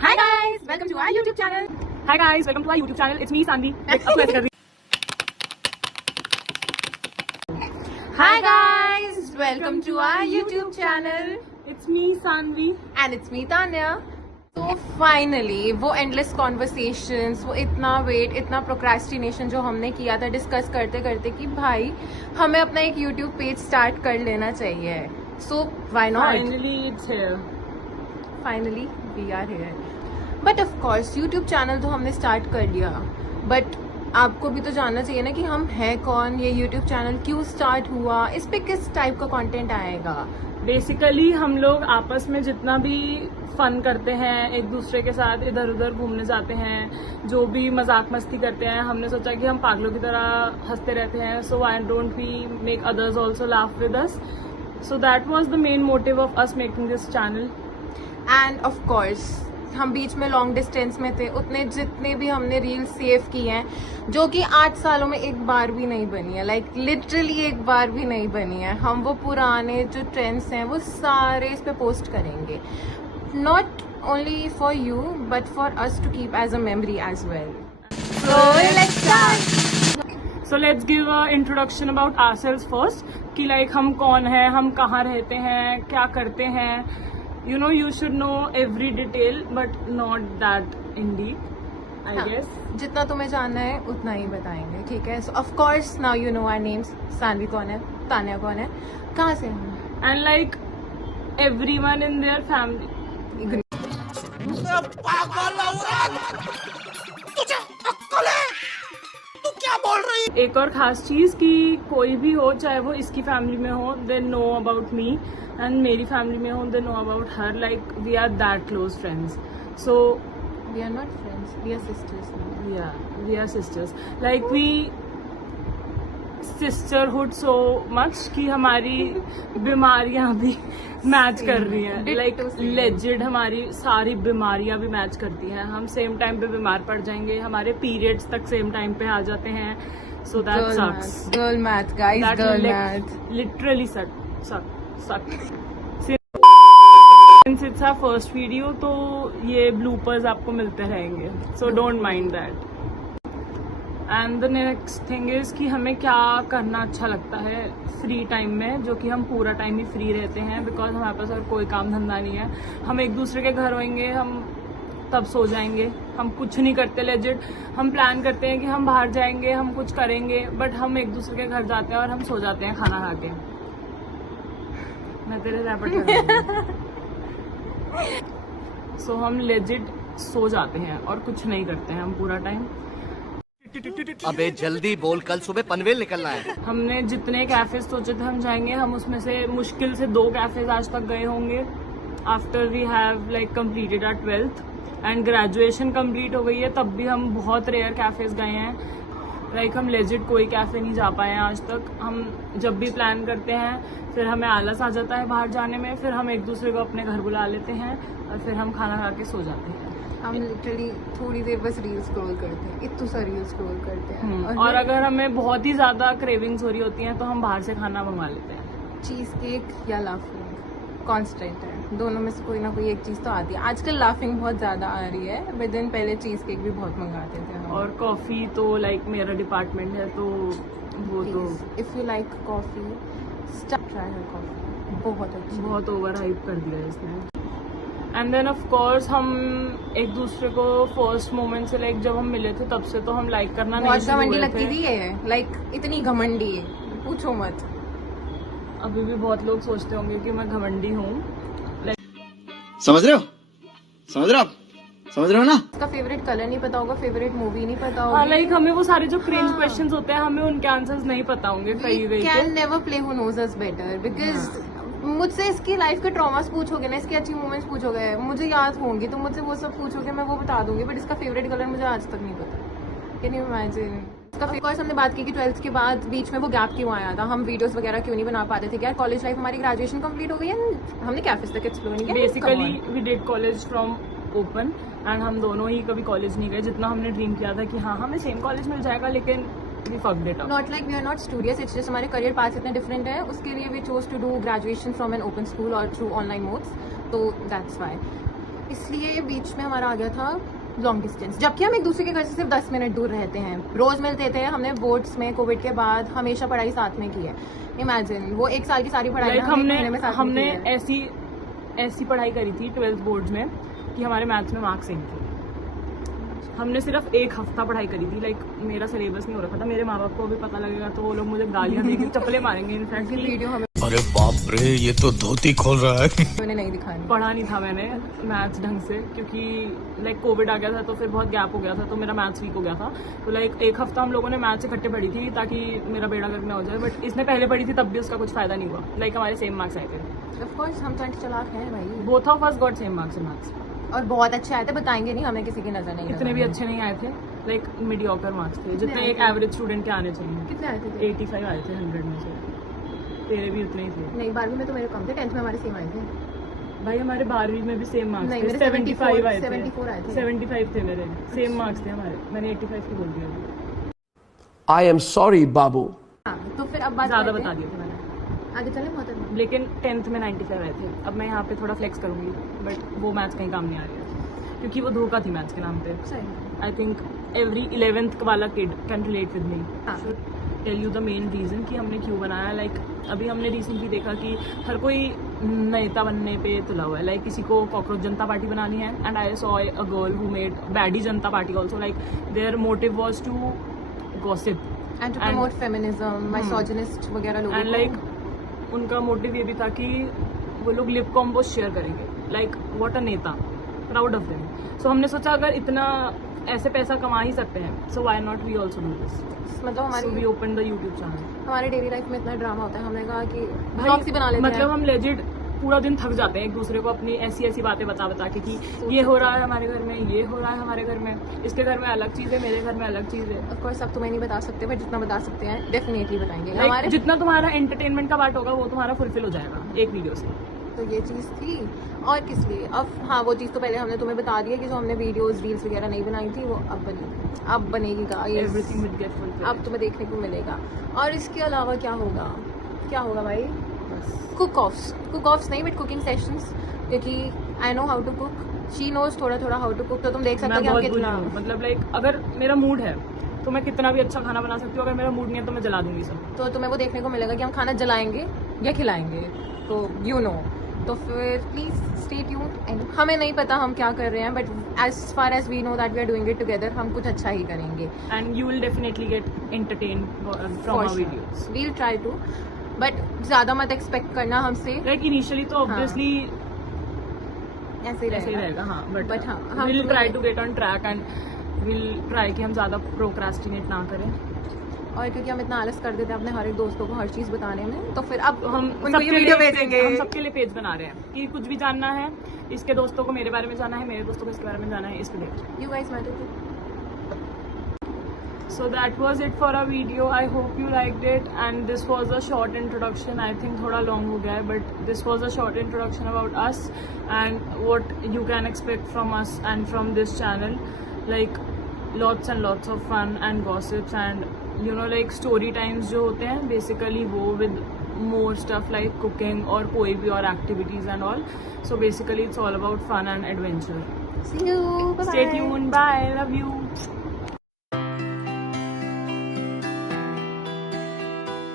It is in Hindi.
Hi guys, welcome to our YouTube channel. Hi guys, welcome to our YouTube channel. It's me Sanvi. Hi guys, welcome to our YouTube channel. It's me Sanvi. And it's me Tanya. तो फाइनली वो एंडलेस कॉन्वर्सेशंस, वो इतना वेट, इतना प्रोक्रेस्टिनेशन जो हमने किया था डिस्कस करते करते कि भाई हमें अपना एक यूट्यूब पेज स्टार्ट कर लेना चाहिए. So why not? Finally it's here. Finally we are here. But of course YouTube channel तो हमने स्टार्ट कर लिया, बट आपको भी तो जानना चाहिए ना कि हम हैं कौन, ये यूट्यूब चैनल क्यों स्टार्ट हुआ, इस पे किस टाइप का कंटेंट आएगा. बेसिकली हम लोग आपस में जितना भी फन करते हैं, एक दूसरे के साथ इधर उधर घूमने जाते हैं, जो भी मजाक मस्ती करते हैं, हमने सोचा कि हम पागलों की तरह हंसते रहते हैं. So why don't we make others also laugh with us. So that was the main motive of us making this channel. And of course हम बीच में लॉन्ग डिस्टेंस में थे, उतने जितने भी हमने रील्स सेव किए हैं, जो कि 8 सालों में एक बार भी नहीं बनी है, लाइक लिटरली एक बार भी नहीं बनी है. हम वो पुराने जो ट्रेंड्स हैं वो सारे इस पे पोस्ट करेंगे, not only for you but for us to keep as a memory as well. So let's give a introduction about ourselves first. कि like हम कौन हैं, हम कहाँ रहते हैं, क्या करते हैं. You know, you should know every detail, but not that in deep, I guess. जितना तुम्हें जानना है उतना ही बताएंगे, ठीक है. So of course now you know our names. Saanvi कौन है, तान्या कौन है, कहाँ से हम. And like everyone in their family. एक और खास चीज कि कोई भी हो, चाहे वो इसकी फैमिली में हो, they know about me, and मेरी फैमिली में हो, they know about her. Like we are that close friends. So we are not friends, we are sisters. We are sisters. Like we sisterhood so much कि हमारी बीमारियां भी मैच कर रही हैं. लाइक लेजिड हमारी सारी बीमारियां भी मैच करती हैं. हम सेम टाइम पे बीमार पड़ जाएंगे, हमारे पीरियड्स तक सेम टाइम पे आ जाते हैं. So that sucks. Girl math guys, girl math literally sucks. Since it's our first video, तो ये bloopers आपको मिलते रहेंगे. So don't mind that. And the next thing is कि हमें क्या करना अच्छा लगता है फ्री टाइम में, जो कि हम पूरा टाइम ही फ्री रहते हैं, बिकॉज हमारे पास और कोई काम धंधा नहीं है. हम एक दूसरे के घर होंगे, हम तब सो जाएंगे, हम कुछ नहीं करते. लेजिट हम प्लान करते हैं कि हम बाहर जाएंगे, हम कुछ करेंगे, बट हम एक दूसरे के घर जाते हैं और हम सो जाते हैं खाना खा के. मैं तेरे रैपट सो हम लेजिट सो जाते हैं और कुछ नहीं करते हैं हम पूरा टाइम. अबे जल्दी बोल, कल सुबह पनवेल निकलना है. हमने जितने कैफेज सोचे थे हम जाएंगे, हम उसमें से मुश्किल से 2 कैफेज आज तक गए होंगे. After we have like completed our 12th and graduation complete हो गई है, तब भी हम बहुत रेयर कैफेज गए हैं. लाइक हम लेजिट कोई कैफे नहीं जा पाए हैं आज तक. हम जब भी प्लान करते हैं फिर हमें आलस आ जाता है बाहर जाने में, फिर हम एक दूसरे को अपने घर बुला लेते हैं और फिर हम खाना खा के सो जाते हैं. हम लिटरली थोड़ी देर बस रील स्क्रॉल करते हैं, इतना सा रील स्क्रॉल करते हैं. और अगर हमें बहुत ही ज्यादा क्रेविंग्स हो रही होती हैं तो हम बाहर से खाना मंगवा लेते हैं. चीज केक या लाफिंग कांस्टेंट है, दोनों में से कोई ना कोई एक चीज तो आती है. आजकल लाफिंग बहुत ज्यादा आ रही है, बट दिन पहले चीज केक भी बहुत मंगाते थे हम. और कॉफी तो लाइक मेरा डिपार्टमेंट है, तो वो तो if you like coffee start try her coffee. बहुत अच्छी, बहुत ओवर हाइप कर दिया इसने. एंड देन ऑफ कोर्स हम एक दूसरे को फर्स्ट मोमेंट से लाइक जब हम मिले थे तब से तो हम लाइक करना नहीं शुरू घमंडी हुए लगती थे. थी ये, लाइक इतनी घमंडी है पूछो मत. अभी भी बहुत लोग सोचते होंगे कि मैं घमंडी हूँ. समझ रहे हो, समझ रहे हो आप, समझ रहे हो ना. उसका फेवरेट कलर नहीं पता होगा, फेवरेट मूवी नहीं पता होगा. हाँ, लाइक हमें वो सारे जो क्रिंज क्वेश्चंस होते हैं हमें उनके आंसर्स नहीं पता होंगे. We can never play who knows us better because मुझसे इसकी लाइफ के ट्रॉमास पूछोगे ना, इसकी अच्छी मोमेंट्स पूछोगे, मुझे याद होंगी, तो मुझसे वो सब पूछोगे, मैं वो बता दूंगी. बट इसका फेवरेट कलर मुझे आज तक नहीं पता. Can you imagine. इसका फेवरेट हमने बात की कि 12th के बाद बीच में वो गैप क्यों आया था, हम वीडियोस वगैरह क्यों नहीं बना पाते थे. क्या कॉलेज लाइफ हमारी ग्रेजुएशन कंप्लीट हो गई है, हमने कैफेज तक एक्सप्लोर नहीं किया. Basically we did college from open and हम दोनों ही कभी कॉलेज नहीं गए. जितना हमने ड्रीम किया था कि हाँ हमें सेम कॉलेज मिल जाएगा, लेकिन we fucked it up. Not like we are not studious, it's just हमारे career paths इतने different हैं, उसके लिए we chose to do graduation from an open school or through online modes, तो that's why. इसलिए बीच में हमारा आ गया था लॉन्ग डिस्टेंस, जबकि हम एक दूसरे के घर से सिर्फ 10 मिनट दूर रहते हैं, रोज मिलते थे। हमने बोर्ड्स में कोविड के बाद हमेशा पढ़ाई साथ में की है। इमेजिन वो 1 साल की सारी पढ़ाई लाइक हम एक महीने में साथ में हमने की है। ऐसी पढ़ाई करी थी 12th बोर्ड्स में कि हमारे मैथ्स में मार्क्स सेम थे। हमने सिर्फ 1 हफ्ता पढ़ाई करी थी। लाइक मेरा सिलेबस नहीं हो रखा था। मेरे माँ बाप को भी पता लगेगा तो वो लोग मुझे गालियाँ देके चप्पलें मारेंगे। इनफैक्ट वीडियो हमें अरे बाप रे, ये तो धोती खोल रहा है। मैंने नहीं दिखाई। पढ़ा नहीं था मैंने मैथ्स ढंग से, क्योंकि लाइक कोविड आ गया था तो फिर बहुत गैप हो गया था, तो मेरा मैथ्स वीक हो गया था। तो लाइक 1 हफ्ता हम लोगों ने मैथ्स इकट्ठे पढ़ी थी ताकि मेरा बेड़ा गर्क ना हो जाए। बट इसने पहले पढ़ी थी तब भी उसका कुछ फायदा नहीं हुआ। लाइक हमारे सेम मार्क्स आए थे। ऑफ कोर्स हम 20 चलाक हैं भाई, both of us got same marks in maths. और बहुत अच्छे आए थे, बताएंगे नहीं, हमें किसी की नजर नहीं इतने भी अच्छे नहीं आए थे। लाइक मीडियोकर मार्क्स थे जितने एक एवरेज स्टूडेंट के आने चाहिए। कितने आए थे? 85 आए थे 100 में से। तेरे भी उतने ही थे। नहीं, 12वीं में तो मेरे कम थे, 10th में हमारे सेम आए थे। भाई हमारे 12वीं में भी सेम मार्क्स नहीं, थे। मेरे 75 आए थे। 74 आए थे। 75 थे मेरे, सेम मार्क्स थे हमारे। मैंने 85 की बोल दिया। I am sorry, Babu. हाँ, तो फिर अब बात ज्यादा करते बता हैं। दिए थे मैंने। आगे चले मोहतरमा। लेकिन 10th में 95 आए थे। अब मैं यहाँ पे थोड़ा फ्लेक्स करूंगी, बट वो मैथ्स कहीं काम नहीं आ रही है, क्योंकि वो धोखा थी मैथ्स के नाम पे। सही। आई थिंक एवरी 11th वाला kid can relate with me. हाँ। Tell you the main reason कि हमने क्यों बनाया। लाइक अभी हमने रिसेंटली देखा कि हर कोई नेता बनने पे तुला हुआ है। लाइक किसी को कॉकरोच जनता पार्टी बनानी है, and I saw a girl who made baddie जनता party also. Like their motive was to gossip and to promote feminism, misogynist वगैरह लोगों एंड को। लाइक उनका मोटिव ये भी था कि वो लोग लिप कॉम्बो शेयर करेंगे। लाइक व्हाट अ नेता, प्राउड ऑफ देम। सो हमने सोचा अगर इतना ऐसे पैसा कमा ही सकते हैं, so why not we also do this. मतलब सो वी हमारी ओपन द यूट्यूब चैनल। हमारे डेली लाइफ में इतना ड्रामा होता है, हमने कहा कि ब्लॉग्स ही बना लेते मतलब हैं। हम लेजिट पूरा दिन थक जाते हैं एक दूसरे को अपनी ऐसी बातें बता बता के कि ये हो रहा है हमारे घर में, ये हो रहा है हमारे घर में, इसके घर में अलग चीज़ है, मेरे घर में अलग चीज़ है। ऑफ कोर्स अब तुम्हें नहीं बता सकते, बट जितना बता सकते हैं डेफिनेटली बताएंगे। Like, हमारे जितना तुम्हारा एंटरटेनमेंट का पार्ट होगा वो तुम्हारा फुलफिल हो जाएगा एक वीडियो से। तो ये चीज़ थी। और किस लिए अब, हाँ वो चीज़ तो पहले हमने तुम्हें बता दिया कि जो हमने वीडियोस रील्स वगैरह नहीं बनाई थी वो अब बनी, अब बनेगी guys. Everything will get fulfilled. अब तुम्हें देखने को मिलेगा। और इसके अलावा क्या होगा, क्या होगा भाई? कुक ऑफ्स नहीं, बट कुकिंग सेशंस, क्योंकि I know how to cook, she knows थोड़ा थोड़ा हाउ टू कुक। तो तुम देख सकते हो मैं कि हम बहुत कितना, बुरी हूँ। मतलब लाइक अगर मेरा मूड है तो मैं कितना भी अच्छा खाना बना सकती हूँ, अगर मेरा मूड नहीं है तो मैं जला दूंगी सब। तो तुम्हें वो देखने को मिलेगा कि हम खाना जलाएंगे या खिलाएंगे, तो यू नो। तो फिर प्लीज स्टे ट्यून्ड। एंड हमें नहीं पता हम क्या कर रहे हैं, but as far as we know that we are doing it together, हम कुछ अच्छा ही करेंगे। And you will definitely get entertain from our videos. We'll try to, but ज्यादा मत एक्सपेक्ट करना हमसे। लाइक इनिशियली तो ऑब्वियसली ऐसे ही रहेगा हाँ, But बट हाँ, हम विल तुम्हें- try to get on track and will try कि हम ज़्यादा प्रोक्रास्टिनेट ना करें। और क्योंकि हम इतना आलस कर देते हैं अपने हर एक दोस्तों को हर चीज बताने में, तो फिर अब तो हम उनको ये वीडियो भेजेंगे। हम सबके लिए पेज बना रहे हैं कि कुछ भी जानना है, इसके दोस्तों को मेरे बारे में जाना है, मेरे दोस्तों को इसके बारे में जाना है, इस पे। You guys matter too. So that was it for our video. I hope you liked it, and this was a short introduction. I think थोड़ा long हो गया है, but this was a short introduction about us and what you can expect from us and from this channel. Like lots and lots of fun and gossips and you know like story times जो होते हैं basically वो with more stuff like cooking और कोई भी और activities and all. So basically it's all about fun and adventure. See you. Bye-bye. Stay tuned. Bye. Love you.